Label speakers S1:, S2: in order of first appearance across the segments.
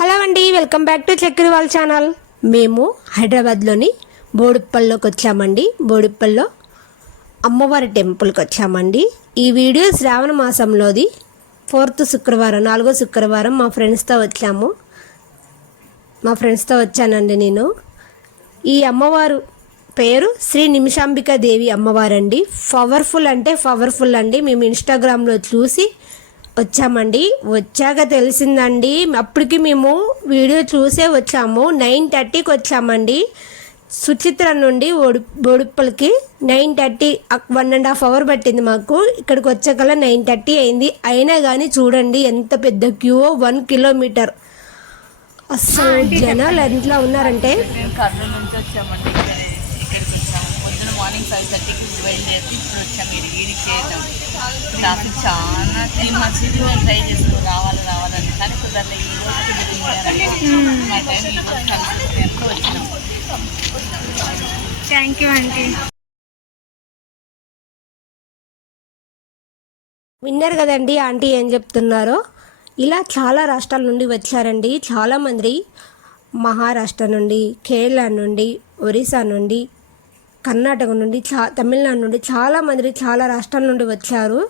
S1: Hello అండి welcome back to చక్కెర వాళ్ళ ఛానల్. మేము హైదరాబాద్లోని బోడుప్పల్లోకి వచ్చామండి. బోడుప్పల్లో అమ్మవారి టెంపుల్కి వచ్చామండి. ఈ వీడియో శ్రావణ మాసంలోది. ఫోర్త్ శుక్రవారం నాలుగో శుక్రవారం మా ఫ్రెండ్స్తో వచ్చాము. మా ఫ్రెండ్స్తో వచ్చానండి నేను. ఈ అమ్మవారు పేరు శ్రీ నిమిషాంబిక దేవి అమ్మవారండి. పవర్ఫుల్ అంటే పవర్ఫుల్ అండి. మేము ఇన్స్టాగ్రామ్లో చూసి వచ్చామండి. వచ్చాక తెలిసిందండి. అప్పటికి మేము వీడియో చూసే వచ్చాము. నైన్ థర్టీకి వచ్చామండి. సుచిత్ర నుండి ఒడి బొడుప్పలకి nine thirty one and half hour పట్టింది మాకు. ఇక్కడికి వచ్చాకల్లా నైన్ థర్టీ అయింది. అయినా కానీ చూడండి ఎంత పెద్ద క్యూ వన్ కిలోమీటర్. అస్సలు జనాలు ఎంతలా ఉన్నారంటే
S2: కర్నూలు నుంచి వచ్చామండి. ఇక్కడికి వచ్చాము మార్నింగ్ ఫైవ్ థర్టీకి బయలుదేరి ఇప్పుడు వచ్చాము ఇది వీడికి చేద్దాం ట్రాఫిక్ చాలా త్రీ మంత్స్ ఇది మేము ట్రై చేస్తాం రావాలి రావాలని కానీ కుదరలే ఈ రోజు కుదిరింది మా టైం ఈ రోజు కలిసి ఎంత వచ్చినాం.
S3: థ్యాంక్ యూ ఆంటీ
S1: విన్నారు కదండి ఆంటీ ఏం చెప్తున్నారో? ఇలా చాలా రాష్ట్రాల నుండి వచ్చారండి. చాలామంది మహారాష్ట్ర నుండి కేరళ నుండి ఒరిస్సా నుండి కర్ణాటక నుండి చా తమిళనాడు నుండి చాలామంది చాలా రాష్ట్రాల నుండి వచ్చారు.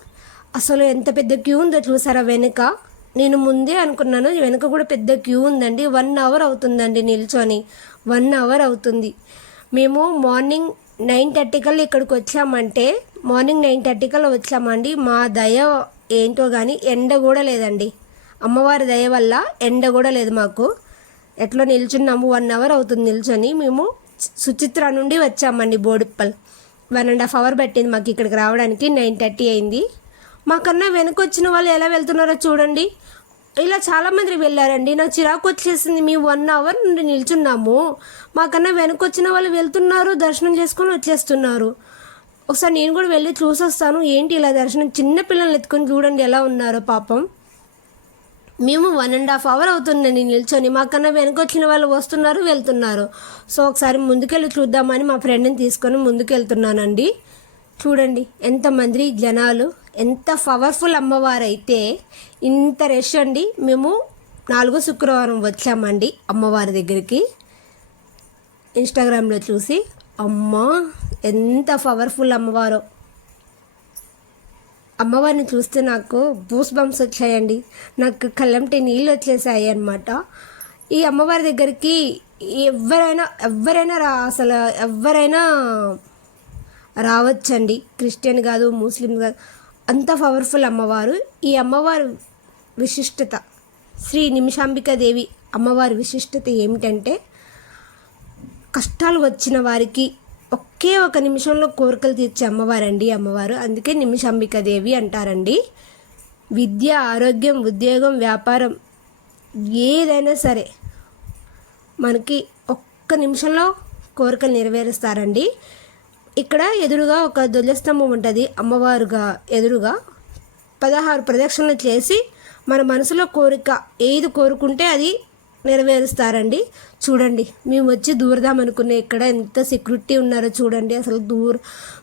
S1: అసలు ఎంత పెద్ద క్యూ ఉందో చూసారా వెనుక? నేను ముందే అనుకున్నాను వెనుక కూడా పెద్ద క్యూ ఉందండి. వన్ అవర్ అవుతుందండి నిల్చొని. వన్ అవర్ అవుతుంది. మేము మార్నింగ్ నైన్ థర్టీ కల్లా ఇక్కడికి వచ్చామంటే మార్నింగ్ నైన్ థర్టీకల్లా వచ్చామండి. మా దయ ఏంటో కానీ ఎండ కూడా లేదండి. అమ్మవారి దయ వల్ల ఎండ కూడా లేదు మాకు. ఎట్లా నిల్చున్నాము వన్ అవర్ అవుతుంది నిల్చొని. మేము సుచిత్ర నుండి వచ్చామండి Boduppal. One and half hour పట్టింది మాకు ఇక్కడికి రావడానికి నైన్ థర్టీ అయింది. మాకన్నా వెనక వచ్చిన వాళ్ళు ఎలా వెళ్తున్నారో చూడండి. ఇలా చాలామంది వెళ్ళారండి. నాకు చిరాకు వచ్చేసింది. మీ వన్ అవర్ నుండి నిల్చున్నాము. మాకన్నా వెనక వచ్చిన వాళ్ళు వెళ్తున్నారు దర్శనం చేసుకొని వచ్చేస్తున్నారు. ఒకసారి నేను కూడా వెళ్ళి చూసొస్తాను. ఏంటి ఇలా దర్శనం? చిన్న పిల్లల్ని ఎత్తుకొని చూడండి ఎలా ఉన్నారో పాపం. మేము వన్ అండ్ హాఫ్ అవర్ అవుతుందండి నిల్చొని. మాకన్నా వెనక వచ్చిన వాళ్ళు వస్తున్నారు వెళ్తున్నారు. సో ఒకసారి ముందుకెళ్ళి చూద్దామని మా ఫ్రెండ్ని తీసుకొని ముందుకెళ్తున్నానండి. చూడండి ఎంతమంది జనాలు ఎంత పవర్ఫుల్ అమ్మవారు అయితే ఇంత రష్ అండి. మేము నాలుగో శుక్రవారం వచ్చామండి అమ్మవారి దగ్గరికి. ఇన్స్టాగ్రామ్లో చూసి అమ్మ ఎంత పవర్ఫుల్ అమ్మవారో. అమ్మవారిని చూస్తే నాకు బూస్ బంప్స్ వచ్చాయండి. నాకు కళ్ళంటి నీళ్ళు వచ్చేసాయి అనమాట ఈ అమ్మవారి దగ్గరికి ఎవరైనా ఎవరైనా రా అసలు ఎవరైనా రావచ్చండి. క్రిస్టియన్ కాదు ముస్లిం కాదు. అంత పవర్ఫుల్ అమ్మవారు. ఈ అమ్మవారు విశిష్టత శ్రీ నిమిషాంబిక దేవి అమ్మవారి విశిష్టత ఏమిటంటే కష్టాలు వచ్చిన వారికి ఒకే ఒక నిమిషంలో కోరికలు తీర్చే అమ్మవారండి అమ్మవారు. అందుకే నిమిషాంబిక దేవి అంటారండి. విద్య ఆరోగ్యం ఉద్యోగం వ్యాపారం ఏదైనా సరే మనకి ఒక్క నిమిషంలో కోరికలు నెరవేరుస్తారండి. ఇక్కడ ఎదురుగా ఒక ధ్వజస్తంభం ఉంటుంది. అమ్మవారుగా ఎదురుగా పదహారు ప్రదక్షిణలు చేసి మన మనసులో కోరిక ఏది కోరుకుంటే అది నెరవేరుస్తారండి. చూడండి మేము వచ్చి దూరదాం అనుకునే ఇక్కడ ఎంత సెక్యూరిటీ ఉన్నారో చూడండి. అసలు దూర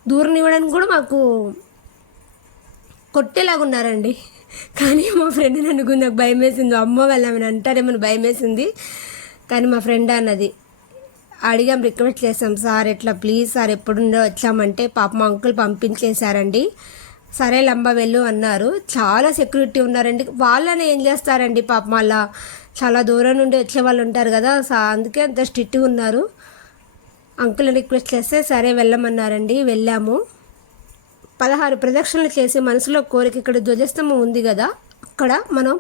S1: దూరనివ్వడానికి కూడా మాకు కొట్టేలాగా ఉన్నారండి. కానీ మా ఫ్రెండ్ అనుకుంది నాకు భయం వేసింది. అమ్మ వెళ్ళామని అంటారేమని భయం వేసింది. కానీ మా ఫ్రెండ్ అన్నది అడిగాం రిక్వెస్ట్ చేసాం. సార్ ఎట్లా? ప్లీజ్ సార్ ఎప్పుడుండో వచ్చామంటే పాప మా అంకుల్ పంపించేశారండి. సరే లంబ వెళ్ళు అన్నారు. చాలా సెక్యూరిటీ ఉన్నారండి. వాళ్ళని ఏం చేస్తారండి పాప మళ్ళా చాలా దూరం నుండి వచ్చే వాళ్ళు ఉంటారు కదా సో అందుకే అంత స్ట్రిక్ట్గా ఉన్నారు. అంకుల్ని రిక్వెస్ట్ చేస్తే సరే వెళ్ళమన్నారండి వెళ్ళాము. పదహారు ప్రదక్షిణలు చేసి మనసులో కోరిక ఇక్కడ ధ్వజస్తంభం ఉంది కదా అక్కడ మనం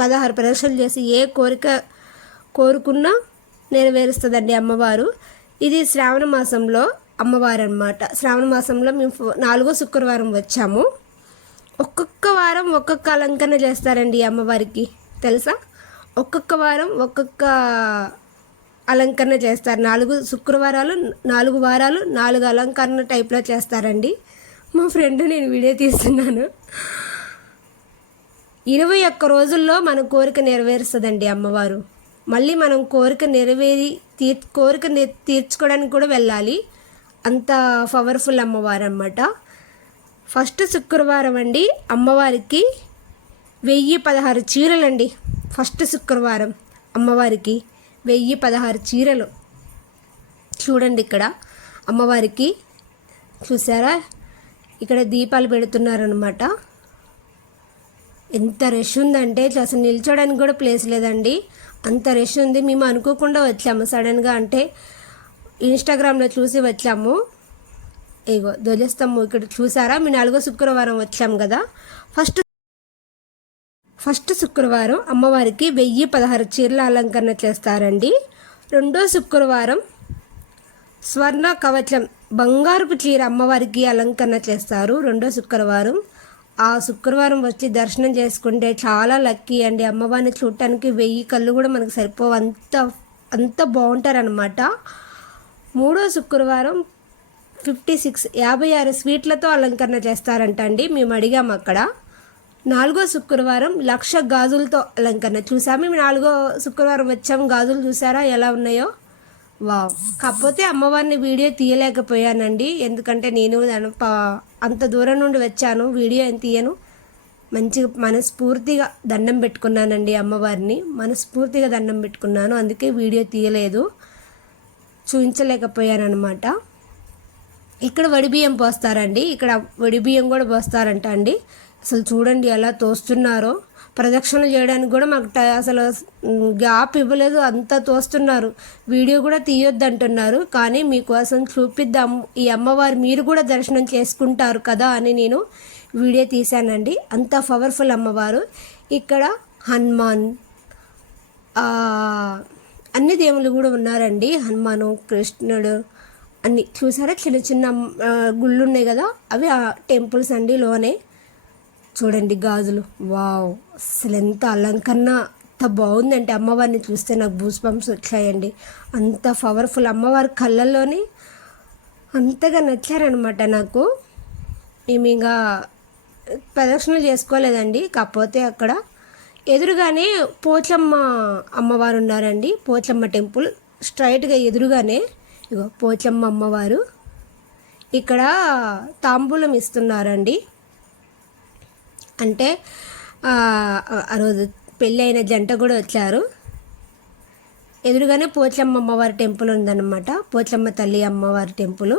S1: పదహారు ప్రదక్షిణలు చేసి ఏ కోరిక కోరుకున్నా నెరవేరుస్తుందండి అమ్మవారు. ఇది శ్రావణ మాసంలో అమ్మవారు అనమాట శ్రావణ మాసంలో మేము ఫో- నాలుగో శుక్రవారం వచ్చాము. ఒక్కొక్క వారం ఒక్కొక్క అలంకరణ చేస్తారండి అమ్మవారికి. తెలుసా? ఒక్కొక్క వారం ఒక్కొక్క అలంకరణ చేస్తారు. నాలుగు శుక్రవారాలు నాలుగు వారాలు నాలుగు అలంకరణ టైప్లో చేస్తారండి. మా ఫ్రెండ్ నేను వీడియో తీస్తున్నాను. ఇరవై ఒక్క రోజుల్లో మన కోరిక నెరవేరుస్తుందండి అమ్మవారు. మళ్ళీ మనం కోరిక నెరవేరి తీర్ కోరిక నె- తీర్చుకోవడానికి కూడా వెళ్ళాలి. అంత పవర్ఫుల్ అమ్మవారు అన్నమాట ఫస్ట్ శుక్రవారం అండి అమ్మవారికి వెయ్యి పదహారు చీరలండి. ఫస్ట్ శుక్రవారం అమ్మవారికి వెయ్యి పదహారు చీరలు. చూడండి ఇక్కడ అమ్మవారికి చూసారా? ఇక్కడ దీపాలు పెడుతున్నారనమాట ఎంత రష్ ఉందంటే అసలు నిల్చోడానికి కూడా ప్లేస్ లేదండి. అంత రష్ ఉంది. మేము అనుకోకుండా వచ్చాము. సడన్గా అంటే ఇన్స్టాగ్రామ్లో చూసి వచ్చాము. ఇగో ధ్వజస్తంభం ఇక్కడ చూసారా? మీ నాలుగో శుక్రవారం వచ్చాము కదా. ఫస్ట్ ఫస్ట్ శుక్రవారం అమ్మవారికి వెయ్యి పదహారు చీరల అలంకరణ చేస్తారండి. రెండో శుక్రవారం స్వర్ణ కవచం బంగారుపు చీర అమ్మవారికి అలంకరణ చేస్తారు. రెండో శుక్రవారం ఆ శుక్రవారం వచ్చి దర్శనం చేసుకుంటే చాలా లక్కీ అండి. అమ్మవారిని చూడటానికి వెయ్యి కళ్ళు కూడా మనకు సరిపోవు. అంత అంత బాగుంటారనమాట మూడో శుక్రవారం ఫిఫ్టీ సిక్స్ యాభై ఆరు స్వీట్లతో అలంకరణ చేస్తారంట అండి మేము అడిగాము అక్కడ. నాలుగో శుక్రవారం లక్ష గాజులతో అలంకరణ. చూసాము మేము నాలుగో శుక్రవారం వచ్చాము. గాజులు చూసారా? ఎలా ఉన్నాయో? వావ్. కాకపోతే అమ్మవారిని వీడియో తీయలేకపోయానండి. ఎందుకంటే నేను అంత దూరం నుండి వచ్చాను. వీడియో ఏం తీయను. మంచిగా మనస్ఫూర్తిగా దండం పెట్టుకున్నానండి అమ్మవారిని. మనస్ఫూర్తిగా దండం పెట్టుకున్నాను. అందుకే వీడియో తీయలేదు. చూపించలేకపోయాను అనమాట ఇక్కడ వడిబియ్యం పోస్తారండి. ఇక్కడ వడిబియ్యం కూడా పోస్తారంట అండి అసలు చూడండి ఎలా తోస్తున్నారో. ప్రదక్షిణ చేయడానికి కూడా మాకు అసలు గ్యాప్ ఇవ్వలేదు అంతా తోస్తున్నారు. వీడియో కూడా తీయొద్దు అంటున్నారు కానీ మీకోసం చూపిద్దాం ఈ అమ్మవారు మీరు కూడా దర్శనం చేసుకుంటారు కదా అని నేను వీడియో తీశానండి. అంత పవర్ఫుల్ అమ్మవారు. ఇక్కడ హనుమాన్ అన్ని దేవుళ్ళు కూడా ఉన్నారండి. హనుమాను కృష్ణుడు అన్ని. చూసారా? చిన్న చిన్న గుళ్ళు ఉన్నాయి కదా? అవి ఆ టెంపుల్స్ అండి లోనే. చూడండి గాజులు. వావ్ అసలు ఎంత అలంకరణ అంత బాగుందంటే అమ్మవారిని చూస్తే నాకు బూస్ పంప్స్ వచ్చాయండి. అంత పవర్ఫుల్ అమ్మవారి కళ్ళల్లోనే అంతగా నచ్చారనమాట నాకు. మేము ఇంకా ప్రదక్షిణలు చేసుకోలేదండి. కాకపోతే అక్కడ ఎదురుగానే పోచమ్మ అమ్మవారు ఉన్నారండి. పోచమ్మ టెంపుల్. స్ట్రైట్గా ఎదురుగానే ఇగో పోచమ్మ అమ్మవారు. ఇక్కడ తాంబూలం ఇస్తున్నారండి. అంటే ఆ రోజు పెళ్ళి అయిన జంట కూడా వచ్చారు. ఎదురుగానే పోచమ్మ అమ్మవారి టెంపుల్ ఉందన్నమాట. పోచమ్మ తల్లి అమ్మవారి టెంపుల్.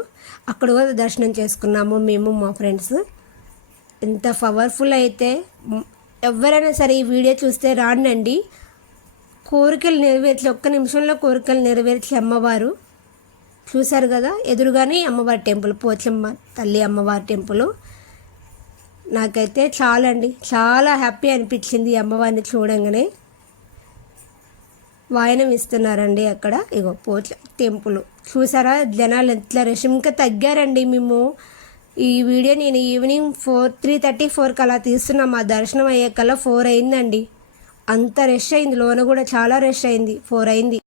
S1: అక్కడ కూడా దర్శనం చేసుకున్నాము మేము మా ఫ్రెండ్స్. ఎంత పవర్ఫుల్ అయితే. ఎవరైనా సరే ఈ వీడియో చూస్తే రానండి. కోరికలు నెరవేర్చి ఒక్క నిమిషంలో కోరికలు నెరవేర్చి అమ్మవారు. చూశారు కదా ఎదురుగానే అమ్మవారి టెంపుల్ పోచమ్మ తల్లి అమ్మవారి టెంపుల్. నాకైతే చాలండి. చాలా హ్యాపీ అనిపించింది అమ్మవారిని చూడంగానే. వాయనం ఇస్తున్నారండి అక్కడ. ఇగో పోట్ల టెంపుల్. చూసారా? జనాలు ఎట్లా రష్. ఇంకా తగ్గారండి మేము. ఈ వీడియో నేను ఈవినింగ్ ఫోర్ త్రీ థర్టీ ఫోర్కి అలా తీస్తున్నాం. మా దర్శనం అయ్యే కల్లా ఫోర్ అయిందండి. అంత రష్ అయింది. లోన కూడా చాలా రష్ అయింది. ఫోర్ అయింది.